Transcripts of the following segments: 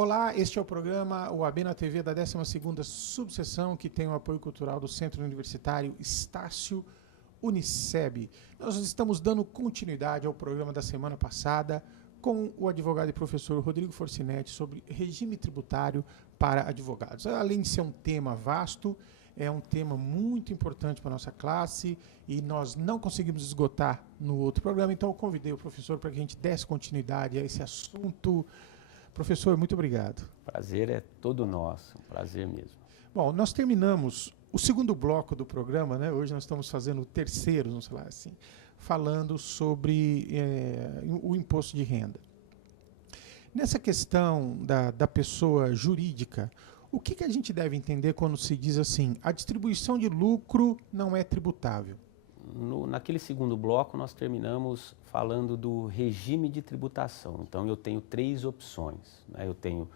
Olá, este é o programa OAB na TV da 12ª subseção, que tem o apoio cultural do Centro Universitário Estácio Uniceb. Nós estamos dando continuidade ao programa da semana passada com o advogado e professor Rodrigo Forcinetti sobre regime tributário para advogados. Além de ser um tema vasto, é um tema muito importante para a nossa classe e nós não conseguimos esgotar no outro programa, então eu convidei o professor para que a gente desse continuidade a esse assunto. Professor, muito obrigado. Prazer é todo nosso, um prazer mesmo. Bom, nós terminamos o segundo bloco do programa, né? Hoje nós estamos fazendo o terceiro, vamos falar assim, falando sobre o imposto de renda. Nessa questão da pessoa jurídica, o que a gente deve entender quando se diz assim, a distribuição de lucro não é tributável? Naquele segundo bloco, nós terminamos falando do regime de tributação. Então, eu tenho três opções, né? Eu tenho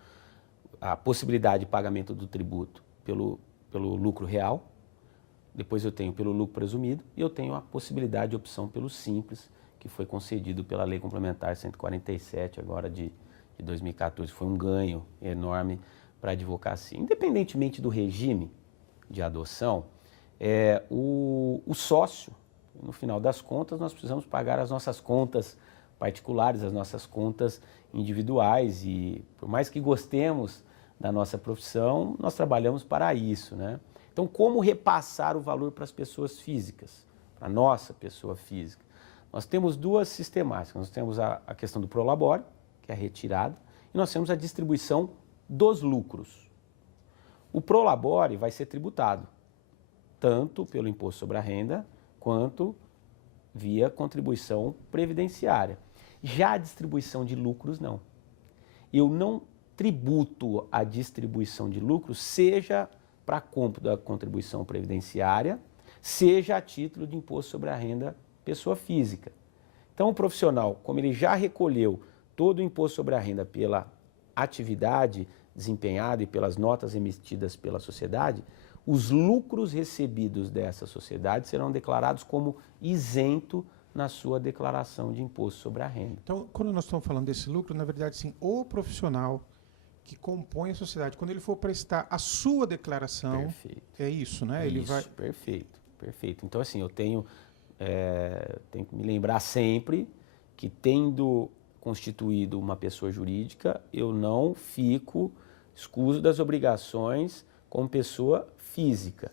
a possibilidade de pagamento do tributo pelo lucro real, depois eu tenho pelo lucro presumido e eu tenho a possibilidade de opção pelo simples, que foi concedido pela Lei Complementar 147, agora de 2014. Foi um ganho enorme para a advocacia. Independentemente do regime de adoção, o sócio, no final das contas, nós precisamos pagar as nossas contas particulares, as nossas contas individuais e, por mais que gostemos da nossa profissão, nós trabalhamos para isso, né? Então, como repassar o valor para as pessoas físicas, para a nossa pessoa física? Nós temos duas sistemáticas. Nós temos a questão do prolabore, que é a retirada, e nós temos a distribuição dos lucros. O prolabore vai ser tributado, tanto pelo imposto sobre a renda, quanto via contribuição previdenciária. Já a distribuição de lucros, não. Eu não tributo a distribuição de lucros, seja para cômputo da contribuição previdenciária, seja a título de imposto sobre a renda pessoa física. Então, o profissional, como ele já recolheu todo o imposto sobre a renda pela atividade desempenhada e pelas notas emitidas pela sociedade, os lucros recebidos dessa sociedade serão declarados como isento na sua declaração de imposto sobre a renda. Então, quando nós estamos falando desse lucro, na verdade, sim, o profissional que compõe a sociedade, quando ele for prestar a sua declaração, perfeito. É isso, né? Isso, ele vai... Perfeito, perfeito. Então, assim, eu tenho que me lembrar sempre que, tendo constituído uma pessoa jurídica, eu não fico escuso das obrigações como pessoa física.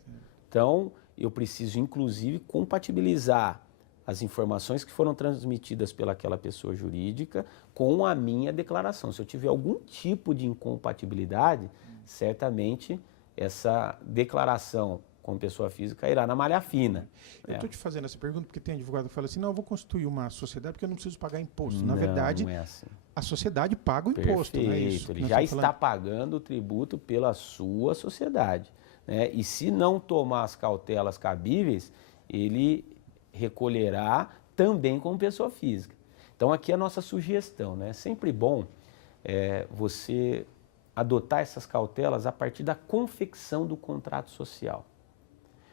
Então, eu preciso, inclusive, compatibilizar as informações que foram transmitidas pelaquela pessoa jurídica com a minha declaração. Se eu tiver algum tipo de incompatibilidade, certamente essa declaração como pessoa física irá na malha fina. Eu estou te fazendo essa pergunta porque tem advogado que fala assim, não, eu vou constituir uma sociedade porque eu não preciso pagar imposto. Na verdade, não é assim. A sociedade paga o imposto, Perfeito. não é isso? Ele já está pagando o tributo pela sua sociedade, né? E se não tomar as cautelas cabíveis, ele recolherá também como pessoa física. Então, aqui é a nossa sugestão, né? É sempre bom você adotar essas cautelas a partir da confecção do contrato social.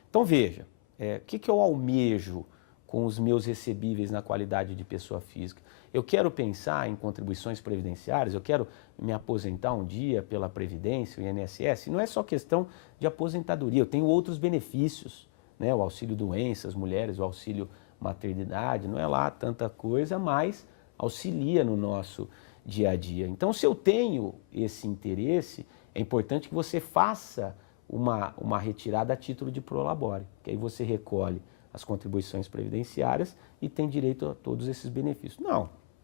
Então, veja, o que eu almejo com os meus recebíveis na qualidade de pessoa física? Eu quero pensar em contribuições previdenciárias, eu quero me aposentar um dia pela Previdência, o INSS. Não é só questão de aposentadoria, eu tenho outros benefícios, né? O auxílio doenças, mulheres, o auxílio maternidade, não é lá tanta coisa, mas auxilia no nosso dia a dia. Então, se eu tenho esse interesse, é importante que você faça uma retirada a título de prolabore, que aí você recolhe as contribuições previdenciárias e tem direito a todos esses benefícios.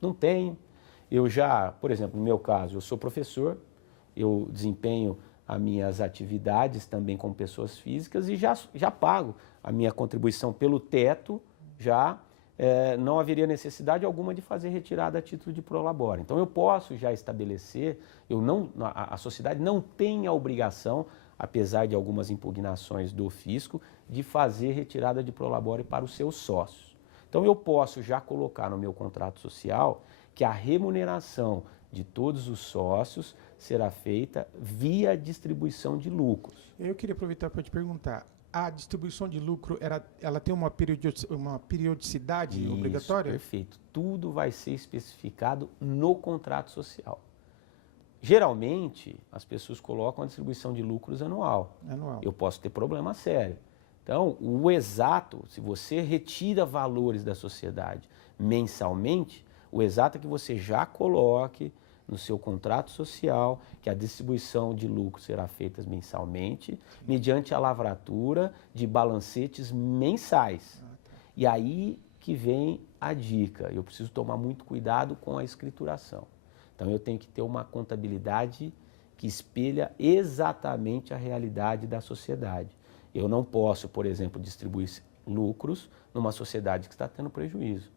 Não tenho. Eu já, por exemplo, no meu caso, eu sou professor, eu desempenho as minhas atividades também como pessoas físicas e já pago a minha contribuição pelo teto, não haveria necessidade alguma de fazer retirada a título de prolabore. Então, eu posso já estabelecer, a sociedade não tem a obrigação, apesar de algumas impugnações do fisco, de fazer retirada de prolabore para os seus sócios. Então, eu posso já colocar no meu contrato social que a remuneração de todos os sócios será feita via distribuição de lucros. Eu queria aproveitar para te perguntar, a distribuição de lucro, ela tem uma periodicidade obrigatória? Perfeito. Tudo vai ser especificado no contrato social. Geralmente, as pessoas colocam a distribuição de lucros anual. Anual. Eu posso ter problema sério. Então, o exato, se você retira valores da sociedade mensalmente, o exato é que você já coloque no seu contrato social que a distribuição de lucros será feita mensalmente, mediante a lavratura de balancetes mensais. E aí que vem a dica, eu preciso tomar muito cuidado com a escrituração. Então eu tenho que ter uma contabilidade que espelha exatamente a realidade da sociedade. Eu não posso, por exemplo, distribuir lucros numa sociedade que está tendo prejuízo.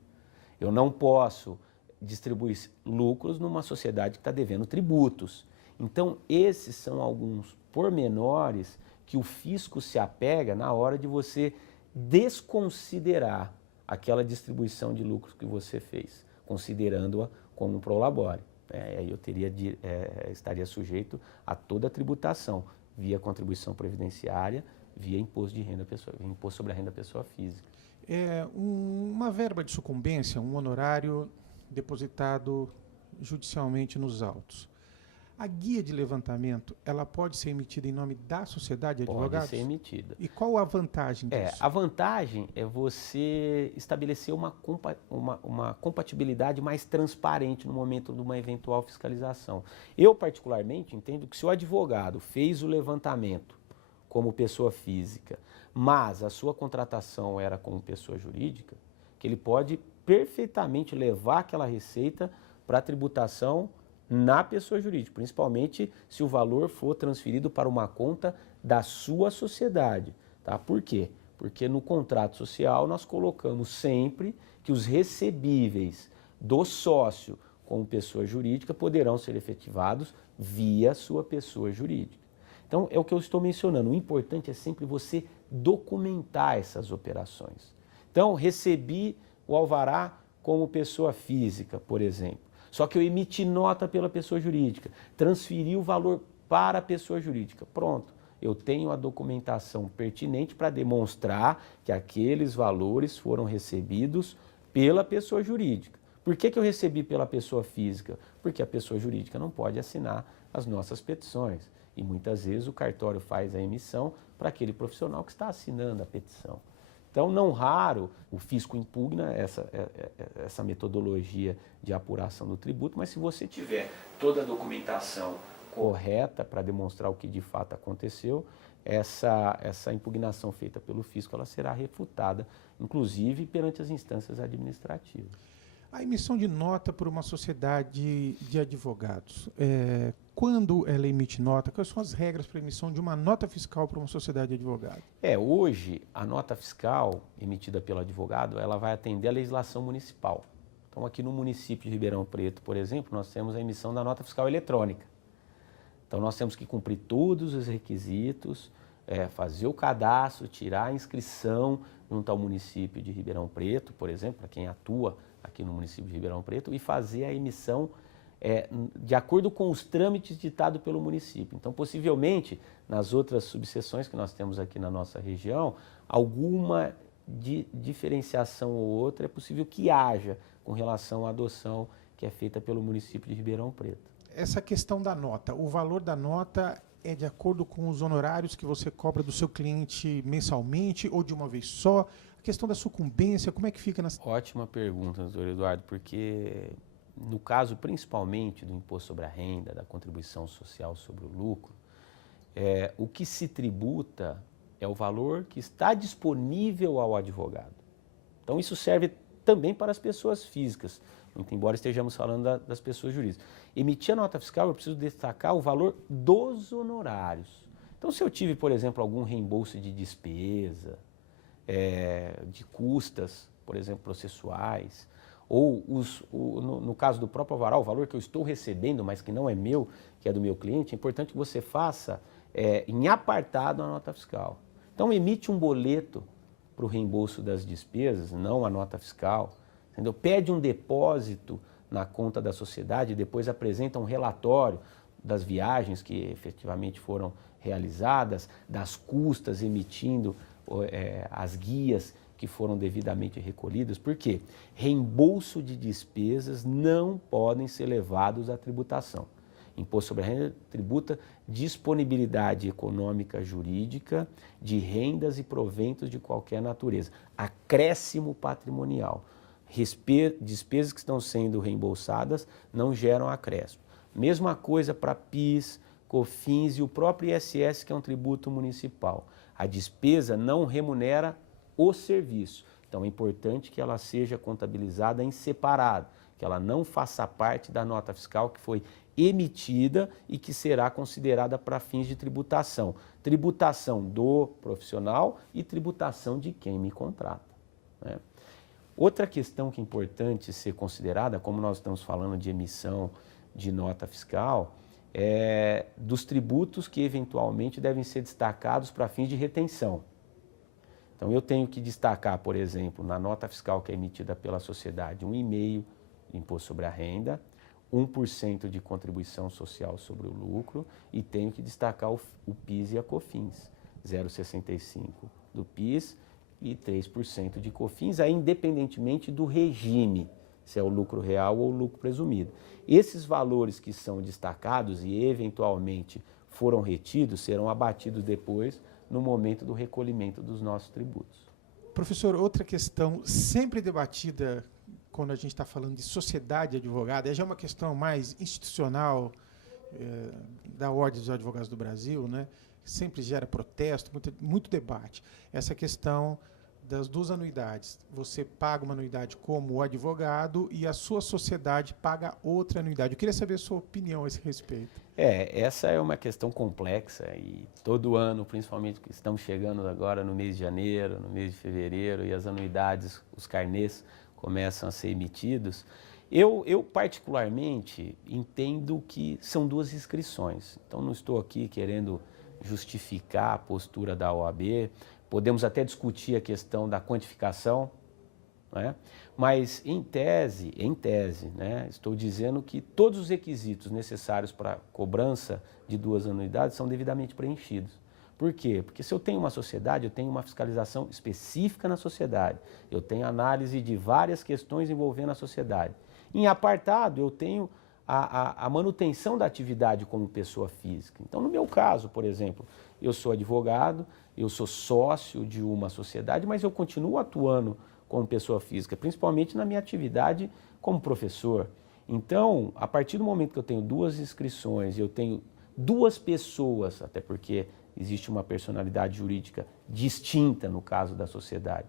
Eu não posso distribuir lucros numa sociedade que está devendo tributos. Então, esses são alguns pormenores que o fisco se apega na hora de você desconsiderar aquela distribuição de lucros que você fez, considerando-a como um prolabore. Aí eu estaria sujeito a toda a tributação, via contribuição previdenciária, via imposto sobre a renda da pessoa física. Uma verba de sucumbência, um honorário depositado judicialmente nos autos. A guia de levantamento, ela pode ser emitida em nome da sociedade de advogados? Pode ser emitida. E qual a vantagem disso? A vantagem é você estabelecer uma compatibilidade mais transparente no momento de uma eventual fiscalização. Eu, particularmente, entendo que se o advogado fez o levantamento como pessoa física, mas a sua contratação era como pessoa jurídica, que ele pode perfeitamente levar aquela receita para a tributação na pessoa jurídica, principalmente se o valor for transferido para uma conta da sua sociedade. Tá? Por quê? Porque no contrato social nós colocamos sempre que os recebíveis do sócio como pessoa jurídica poderão ser efetivados via sua pessoa jurídica. Então é o que eu estou mencionando, o importante é sempre você documentar essas operações. Então recebi o alvará como pessoa física, por exemplo. Só que eu emiti nota pela pessoa jurídica, transferi o valor para a pessoa jurídica. Pronto, eu tenho a documentação pertinente para demonstrar que aqueles valores foram recebidos pela pessoa jurídica. Por que eu recebi pela pessoa física? Porque a pessoa jurídica não pode assinar as nossas petições. E muitas vezes o cartório faz a emissão para aquele profissional que está assinando a petição. Então, não raro, o fisco impugna essa metodologia de apuração do tributo, mas se você tiver toda a documentação correta para demonstrar o que de fato aconteceu, essa impugnação feita pelo fisco ela será refutada, inclusive perante as instâncias administrativas. A emissão de nota por uma sociedade de advogados. Quando ela emite nota, quais são as regras para a emissão de uma nota fiscal para uma sociedade de advogados? Hoje, a nota fiscal emitida pelo advogado, ela vai atender à legislação municipal. Então, aqui no município de Ribeirão Preto, por exemplo, nós temos a emissão da nota fiscal eletrônica. Então, nós temos que cumprir todos os requisitos, fazer o cadastro, tirar a inscrição junto ao município de Ribeirão Preto, por exemplo, para quem atua aqui no município de Ribeirão Preto, e fazer a emissão de acordo com os trâmites ditados pelo município. Então, possivelmente, nas outras subseções que nós temos aqui na nossa região, alguma diferenciação ou outra é possível que haja com relação à adoção que é feita pelo município de Ribeirão Preto. Essa questão da nota, o valor da nota é de acordo com os honorários que você cobra do seu cliente mensalmente ou de uma vez só? A questão da sucumbência, como é que fica nessa... Ótima pergunta, doutor Eduardo, porque no caso principalmente do imposto sobre a renda, da contribuição social sobre o lucro, o que se tributa é o valor que está disponível ao advogado. Então isso serve também para as pessoas físicas, muito embora estejamos falando das pessoas jurídicas. Emitir a nota fiscal, eu preciso destacar o valor dos honorários. Então, se eu tive, por exemplo, algum reembolso de despesa, de custas, por exemplo, processuais, ou no caso do próprio alvará, o valor que eu estou recebendo, mas que não é meu, que é do meu cliente, é importante que você faça em apartado a nota fiscal. Então, emite um boleto para o reembolso das despesas, não a nota fiscal. Entendeu? Pede um depósito na conta da sociedade e depois apresenta um relatório das viagens que efetivamente foram realizadas, das custas, emitindo as guias que foram devidamente recolhidas. Por quê? Reembolso de despesas não podem ser levados à tributação. Imposto sobre a renda tributa disponibilidade econômica jurídica de rendas e proventos de qualquer natureza. Acréscimo patrimonial. Despesas que estão sendo reembolsadas não geram acréscimo. Mesma coisa para PIS, COFINS e o próprio ISS, que é um tributo municipal. A despesa não remunera o serviço. Então é importante que ela seja contabilizada em separado, que ela não faça parte da nota fiscal que foi emitida e que será considerada para fins de tributação. Tributação do profissional e tributação de quem me contrata, né? Outra questão que é importante ser considerada, como nós estamos falando de emissão de nota fiscal, é dos tributos que eventualmente devem ser destacados para fins de retenção. Então eu tenho que destacar, por exemplo, na nota fiscal que é emitida pela sociedade, 1,5% de imposto sobre a renda, 1% de contribuição social sobre o lucro e tenho que destacar o PIS e a COFINS, 0,65% do PIS e 3% de COFINS, aí independentemente do regime, se é o lucro real ou o lucro presumido. Esses valores que são destacados e eventualmente foram retidos serão abatidos depois no momento do recolhimento dos nossos tributos. Professor, outra questão sempre debatida quando a gente está falando de sociedade advogada, já é uma questão mais institucional da Ordem dos Advogados do Brasil, né? Sempre gera protesto, muito debate. Essa questão das duas anuidades. Você paga uma anuidade como advogado e a sua sociedade paga outra anuidade. Eu queria saber a sua opinião a esse respeito. Essa é uma questão complexa e todo ano, principalmente que estamos chegando agora no mês de janeiro, no mês de fevereiro e as anuidades, os carnês começam a ser emitidos. Eu particularmente entendo que são duas inscrições. Então não estou aqui querendo justificar a postura da OAB. Podemos até discutir a questão da quantificação, né? Mas em tese, né, estou dizendo que todos os requisitos necessários para a cobrança de duas anuidades são devidamente preenchidos. Por quê? Porque se eu tenho uma sociedade, eu tenho uma fiscalização específica na sociedade, eu tenho análise de várias questões envolvendo a sociedade. Em apartado, eu tenho a manutenção da atividade como pessoa física. Então, no meu caso, por exemplo, eu sou advogado, eu sou sócio de uma sociedade, mas eu continuo atuando como pessoa física, principalmente na minha atividade como professor. Então, a partir do momento que eu tenho duas inscrições, eu tenho duas pessoas, até porque existe uma personalidade jurídica distinta no caso da sociedade,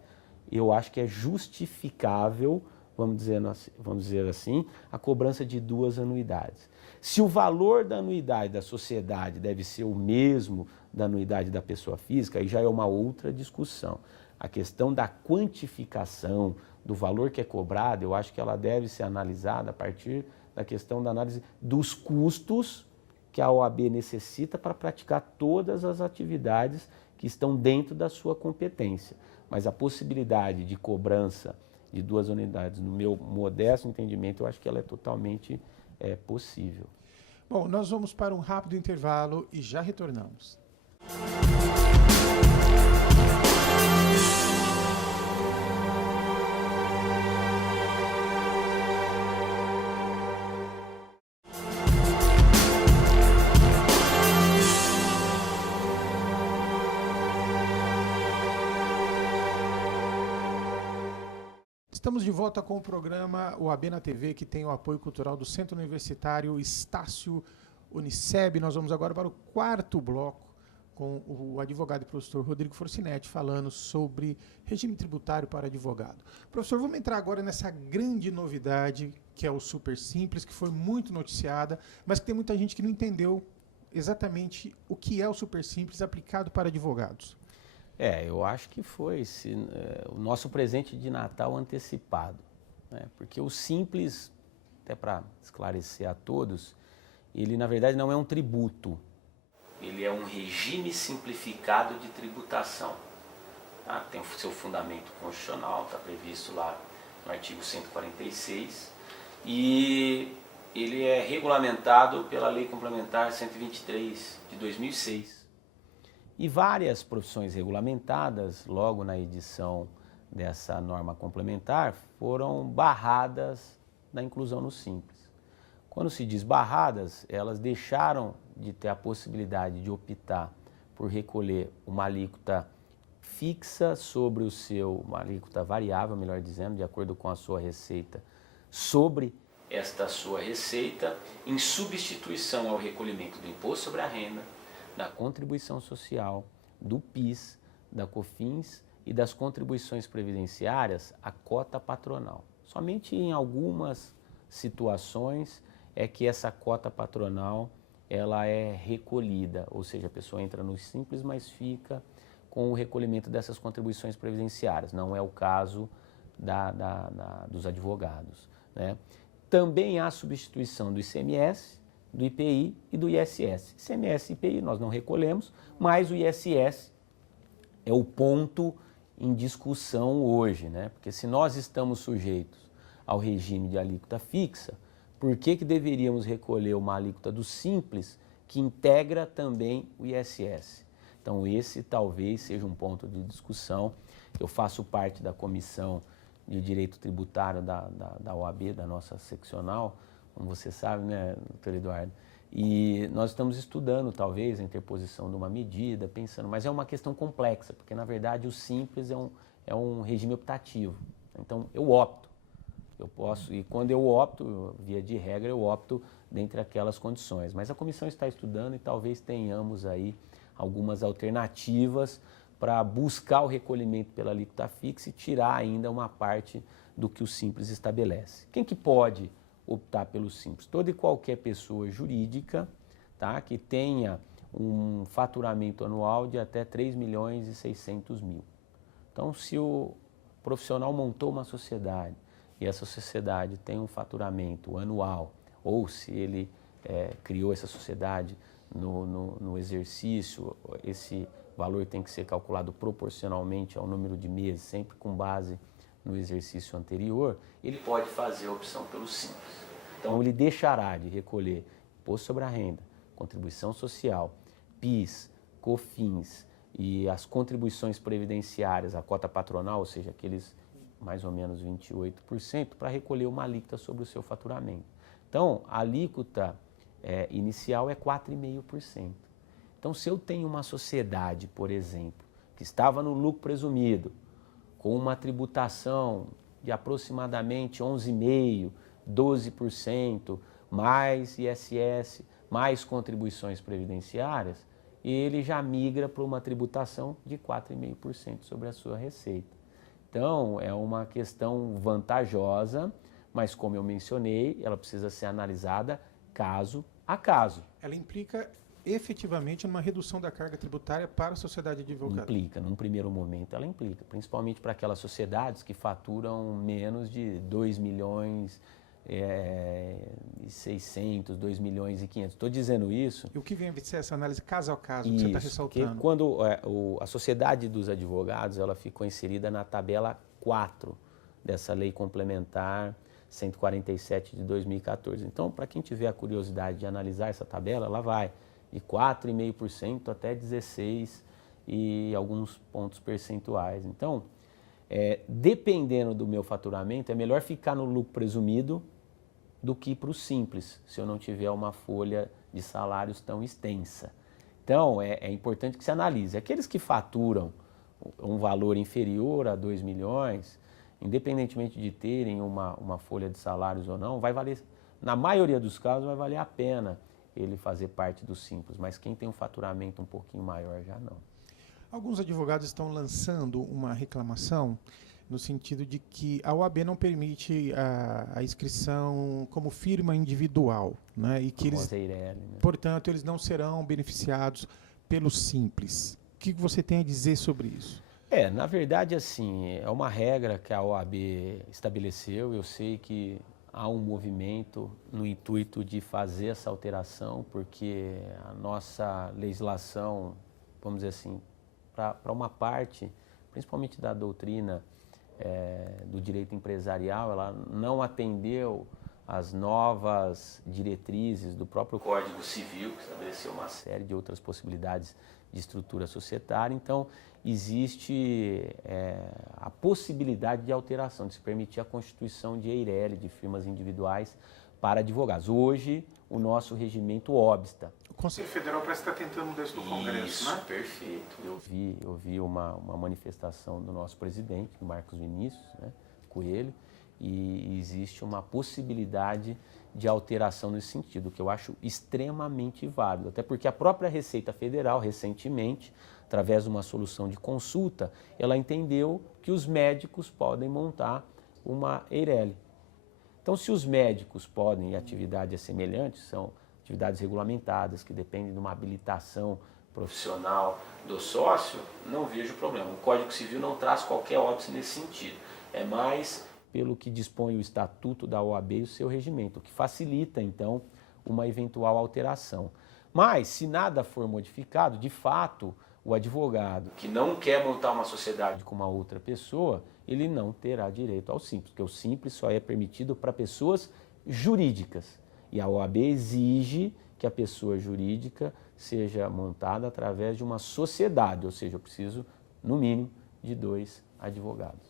eu acho que é justificável, vamos dizer assim, a cobrança de duas anuidades. Se o valor da anuidade da sociedade deve ser o mesmo da anuidade da pessoa física, aí já é uma outra discussão. A questão da quantificação do valor que é cobrado, eu acho que ela deve ser analisada a partir da questão da análise dos custos que a OAB necessita para praticar todas as atividades que estão dentro da sua competência. Mas a possibilidade de cobrança de duas unidades, no meu modesto entendimento, eu acho que ela é totalmente possível. Bom, nós vamos para um rápido intervalo e já retornamos. Estamos de volta com o programa OAB na TV, que tem o apoio cultural do Centro Universitário Estácio Uniceb. Nós vamos agora para o quarto bloco com o advogado e professor Rodrigo Forcinetti falando sobre regime tributário para advogado. Professor, vamos entrar agora nessa grande novidade que é o Super Simples, que foi muito noticiada, mas que tem muita gente que não entendeu exatamente o que é o Super Simples aplicado para advogados. Eu acho que foi o nosso presente de Natal antecipado, né? Porque o Simples, até para esclarecer a todos, ele na verdade não é um tributo, ele é um regime simplificado de tributação. Tá? Tem o seu fundamento constitucional, está previsto lá no artigo 146, e ele é regulamentado pela Lei Complementar 123 de 2006. E várias profissões regulamentadas, logo na edição dessa norma complementar, foram barradas da inclusão no Simples. Quando se diz barradas, elas deixaram de ter a possibilidade de optar por recolher uma alíquota fixa sobre uma alíquota variável, melhor dizendo, de acordo com a sua receita, sobre esta sua receita, em substituição ao recolhimento do imposto sobre a renda, da contribuição social, do PIS, da COFINS e das contribuições previdenciárias, a cota patronal. Somente em algumas situações é que essa cota patronal ela é recolhida, ou seja, a pessoa entra no Simples, mas fica com o recolhimento dessas contribuições previdenciárias. Não é o caso dos advogados, né? Também há substituição do ICMS, do IPI e do ISS. ICMS e IPI nós não recolhemos, mas o ISS é o ponto em discussão hoje, né? Porque se nós estamos sujeitos ao regime de alíquota fixa, por que deveríamos recolher uma alíquota do Simples que integra também o ISS? Então esse talvez seja um ponto de discussão. Eu faço parte da comissão de direito tributário da OAB, da nossa seccional, como você sabe, né, doutor Eduardo? E nós estamos estudando, talvez, a interposição de uma medida, pensando, mas é uma questão complexa, porque, na verdade, o Simples é um regime optativo. Então, eu opto. Eu posso, e quando eu opto, via de regra, eu opto dentre aquelas condições. Mas a comissão está estudando e talvez tenhamos aí algumas alternativas para buscar o recolhimento pela alíquota fixa e tirar ainda uma parte do que o Simples estabelece. Quem que pode optar pelo Simples? Toda e qualquer pessoa jurídica, tá, que tenha um faturamento anual de até 3.600.000. Então, se o profissional montou uma sociedade e essa sociedade tem um faturamento anual, ou se ele criou essa sociedade no exercício, esse valor tem que ser calculado proporcionalmente ao número de meses, sempre com base no exercício anterior, ele pode fazer a opção pelo Simples. Então, ele deixará de recolher imposto sobre a renda, contribuição social, PIS, COFINS e as contribuições previdenciárias, a cota patronal, ou seja, aqueles mais ou menos 28%, para recolher uma alíquota sobre o seu faturamento. Então, a alíquota inicial é 4,5%. Então, se eu tenho uma sociedade, por exemplo, que estava no lucro presumido, com uma tributação de aproximadamente 11,5%, 12%, mais ISS, mais contribuições previdenciárias, ele já migra para uma tributação de 4,5% sobre a sua receita. Então, é uma questão vantajosa, mas como eu mencionei, ela precisa ser analisada caso a caso. Ela implica efetivamente numa redução da carga tributária para a sociedade advogada? Implica, num primeiro momento ela implica, principalmente para aquelas sociedades que faturam menos de 2 milhões e 600, 2 milhões e 500. Estou dizendo isso... E o que vem a ser essa análise caso a caso que você está ressaltando? Porque quando a Sociedade dos Advogados ela ficou inserida na tabela 4 dessa lei complementar 147 de 2014. Então, para quem tiver a curiosidade de analisar essa tabela, ela vai de 4,5% até 16% e alguns pontos percentuais. Então, dependendo do meu faturamento, é melhor ficar no lucro presumido do que ir para o Simples, se eu não tiver uma folha de salários tão extensa. Então, é importante que se analise. Aqueles que faturam um valor inferior a 2 milhões, independentemente de terem uma folha de salários ou não, vai valer, na maioria dos casos, vai valer a pena ele fazer parte do Simples, mas quem tem um faturamento um pouquinho maior já não. Alguns advogados estão lançando uma reclamação no sentido de que a OAB não permite a inscrição como firma individual, né? E que eles, Eireli, né? Portanto, eles não serão beneficiados pelo Simples. O que você tem a dizer sobre isso? Na verdade, assim, é uma regra que a OAB estabeleceu. Eu sei que há um movimento no intuito de fazer essa alteração, porque a nossa legislação, vamos dizer assim, para uma parte, principalmente da doutrina do direito empresarial, ela não atendeu às novas diretrizes do próprio Código Civil, que estabeleceu uma série de outras possibilidades de estrutura societária. Então, existe a possibilidade de alteração, de se permitir a constituição de EIRELI, de firmas individuais, para advogados. Hoje, o nosso regimento obsta. O Conselho Federal parece estar tentando mudar isso no Congresso, Isso, né? Perfeito. Eu vi uma manifestação do nosso presidente, do Marcos Vinícius, né, Coelho, e existe uma possibilidade de alteração nesse sentido, que eu acho extremamente válido, até porque a própria Receita Federal, recentemente, através de uma solução de consulta, ela entendeu que os médicos podem montar uma EIRELI. Então, se os médicos podem, e atividades semelhantes, são atividades regulamentadas, que dependem de uma habilitação profissional do sócio, não vejo problema. O Código Civil não traz qualquer óbice nesse sentido. É mais pelo que dispõe o Estatuto da OAB e o seu regimento, o que facilita, então, uma eventual alteração. Mas, se nada for modificado, de fato, o advogado que não quer montar uma sociedade com uma outra pessoa, ele não terá direito ao simples, porque o simples só é permitido para pessoas jurídicas. E a OAB exige que a pessoa jurídica seja montada através de uma sociedade, ou seja, eu preciso, no mínimo, de 2 advogados.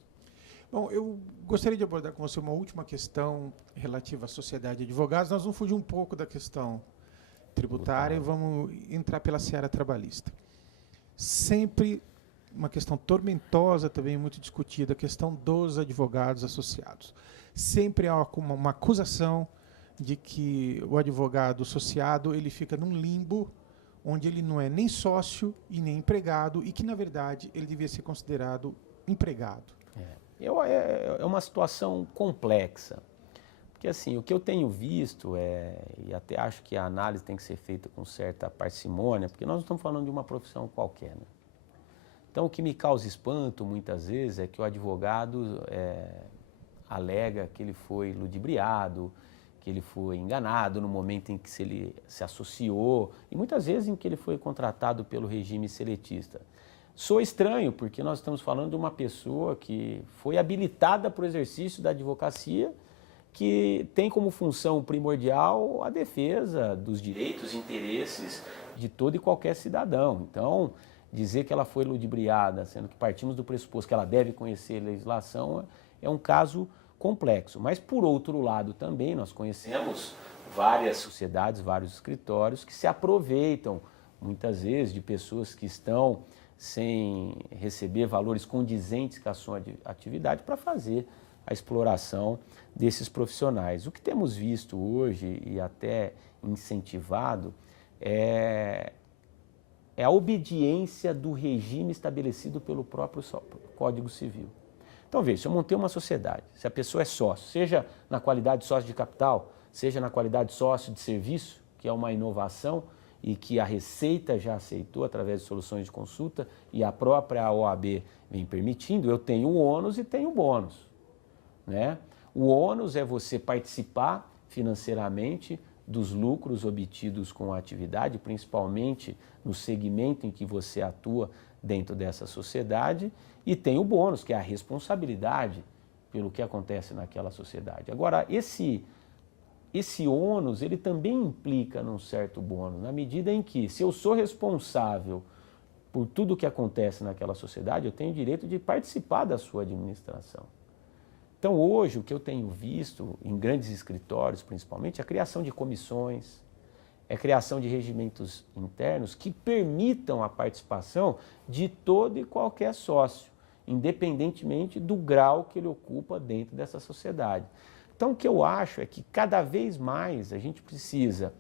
Bom, eu gostaria de abordar com você uma última questão relativa à sociedade de advogados. Nós vamos fugir um pouco da questão tributária e vamos entrar pela seara trabalhista. Sempre uma questão tormentosa, também muito discutida, a questão dos advogados associados. Sempre há uma acusação de que o advogado associado ele fica num limbo onde ele não é nem sócio e nem empregado e que, na verdade, ele devia ser considerado empregado. É uma situação complexa, porque assim, o que eu tenho visto, e até acho que a análise tem que ser feita com certa parcimônia, porque nós não estamos falando de uma profissão qualquer, né? Então, o que me causa espanto, muitas vezes, é que o advogado alega que ele foi ludibriado, que ele foi enganado no momento em que ele se associou, e muitas vezes em que ele foi contratado pelo regime seletista. Soa estranho, porque nós estamos falando de uma pessoa que foi habilitada para o exercício da advocacia, que tem como função primordial a defesa dos direitos e interesses de todo e qualquer cidadão. Então, dizer que ela foi ludibriada, sendo que partimos do pressuposto que ela deve conhecer a legislação, é um caso complexo. Mas, por outro lado, também nós conhecemos várias sociedades, vários escritórios que se aproveitam, muitas vezes, de pessoas que estão sem receber valores condizentes com a sua atividade para fazer a exploração desses profissionais. O que temos visto hoje e até incentivado é a obediência do regime estabelecido pelo próprio Código Civil. Então, veja, se eu montei uma sociedade, se a pessoa é sócio, seja na qualidade de sócio de capital, seja na qualidade de sócio de serviço, que é uma inovação, e que a Receita já aceitou através de soluções de consulta e a própria OAB vem permitindo, eu tenho um ônus e tenho um bônus, né? O ônus é você participar financeiramente dos lucros obtidos com a atividade, principalmente no segmento em que você atua dentro dessa sociedade, e tem o bônus, que é a responsabilidade pelo que acontece naquela sociedade. Agora, esse ônus, ele também implica num certo bônus, na medida em que, se eu sou responsável por tudo o que acontece naquela sociedade, eu tenho o direito de participar da sua administração. Então, hoje, o que eu tenho visto, em grandes escritórios principalmente, é a criação de comissões, é a criação de regimentos internos que permitam a participação de todo e qualquer sócio, independentemente do grau que ele ocupa dentro dessa sociedade. Então, o que eu acho é que cada vez mais a gente precisa,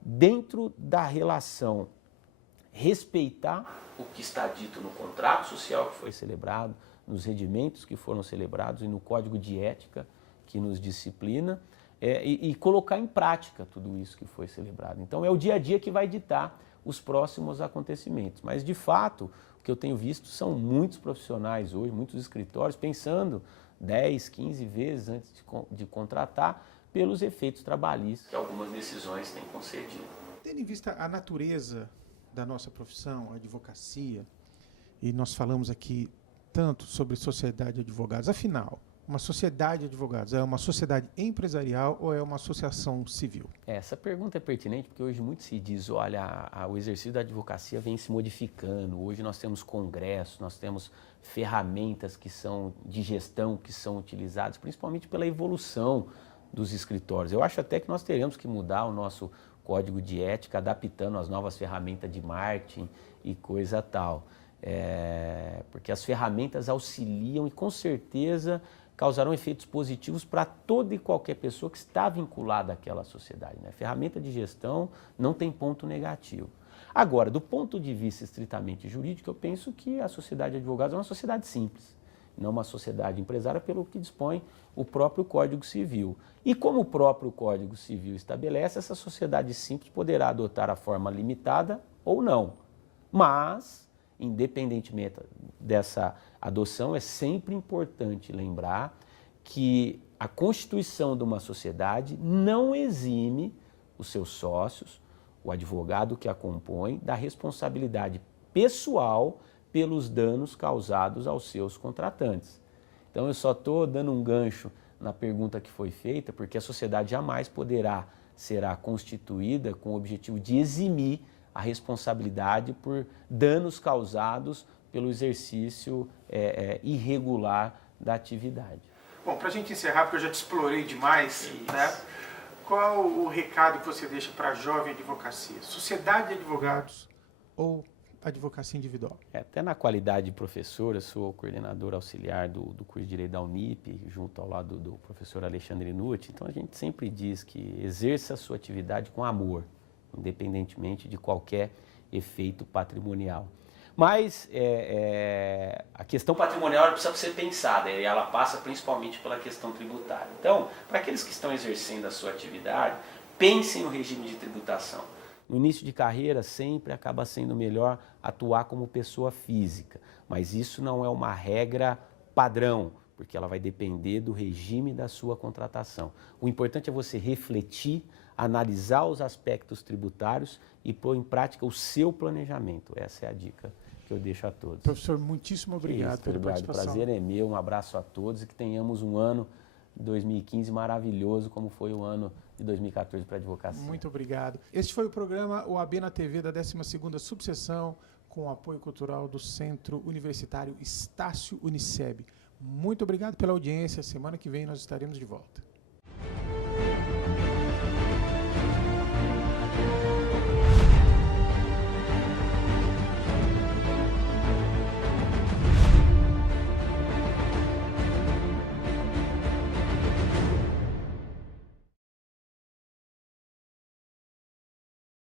dentro da relação, respeitar o que está dito no contrato social que foi celebrado, nos regimentos que foram celebrados e no código de ética que nos disciplina, e colocar em prática tudo isso que foi celebrado. Então, é o dia a dia que vai ditar os próximos acontecimentos. Mas, de fato, o que eu tenho visto são muitos profissionais hoje, muitos escritórios, pensando 10, 15 vezes antes de contratar pelos efeitos trabalhistas que algumas decisões têm concedido. Tendo em vista a natureza da nossa profissão, a advocacia, e nós falamos aqui tanto sobre sociedade de advogados, afinal, uma sociedade de advogados é uma sociedade empresarial ou é uma associação civil? Essa pergunta é pertinente porque hoje muito se diz, olha, o exercício da advocacia vem se modificando, hoje nós temos congressos, nós temos ferramentas que são de gestão, que são utilizadas, principalmente pela evolução dos escritórios. Eu acho até que nós teremos que mudar o nosso código de ética, adaptando as novas ferramentas de marketing e coisa tal. Porque as ferramentas auxiliam e com certeza causarão efeitos positivos para toda e qualquer pessoa que está vinculada àquela sociedade, né? Ferramenta de gestão não tem ponto negativo. Agora, do ponto de vista estritamente jurídico, eu penso que a sociedade de advogados é uma sociedade simples, não uma sociedade empresária, pelo que dispõe o próprio Código Civil. E como o próprio Código Civil estabelece, essa sociedade simples poderá adotar a forma limitada ou não. Mas, independentemente dessa adoção, é sempre importante lembrar que a constituição de uma sociedade não exime os seus sócios, o advogado que a compõe, da responsabilidade pessoal pelos danos causados aos seus contratantes. Então, eu só estou dando um gancho na pergunta que foi feita, porque a sociedade jamais será constituída com o objetivo de eximir a responsabilidade por danos causados pelo exercício irregular da atividade. Bom, para a gente encerrar, porque eu já te explorei demais, né? Qual o recado que você deixa para a jovem advocacia? Sociedade de advogados ou advocacia individual? Até na qualidade de professor, eu sou coordenador auxiliar do curso de Direito da Unip, junto ao lado do professor Alexandre Nutti. Então, a gente sempre diz que exerça a sua atividade com amor, independentemente de qualquer efeito patrimonial. Mas a questão patrimonial precisa ser pensada, e ela passa principalmente pela questão tributária. Então, para aqueles que estão exercendo a sua atividade, pensem no regime de tributação. No início de carreira, sempre acaba sendo melhor atuar como pessoa física, mas isso não é uma regra padrão, porque ela vai depender do regime da sua contratação. O importante é você refletir, analisar os aspectos tributários e pôr em prática o seu planejamento. Essa é a dica que eu deixo a todos. Professor, muitíssimo obrigado pela participação. O prazer é meu, um abraço a todos e que tenhamos um ano de 2015 maravilhoso, como foi o ano de 2014 para a advocacia. Muito obrigado. Este foi o programa OAB na TV da 12ª subseção, com o apoio cultural do Centro Universitário Estácio Uniceb. Muito obrigado pela audiência. Semana que vem nós estaremos de volta.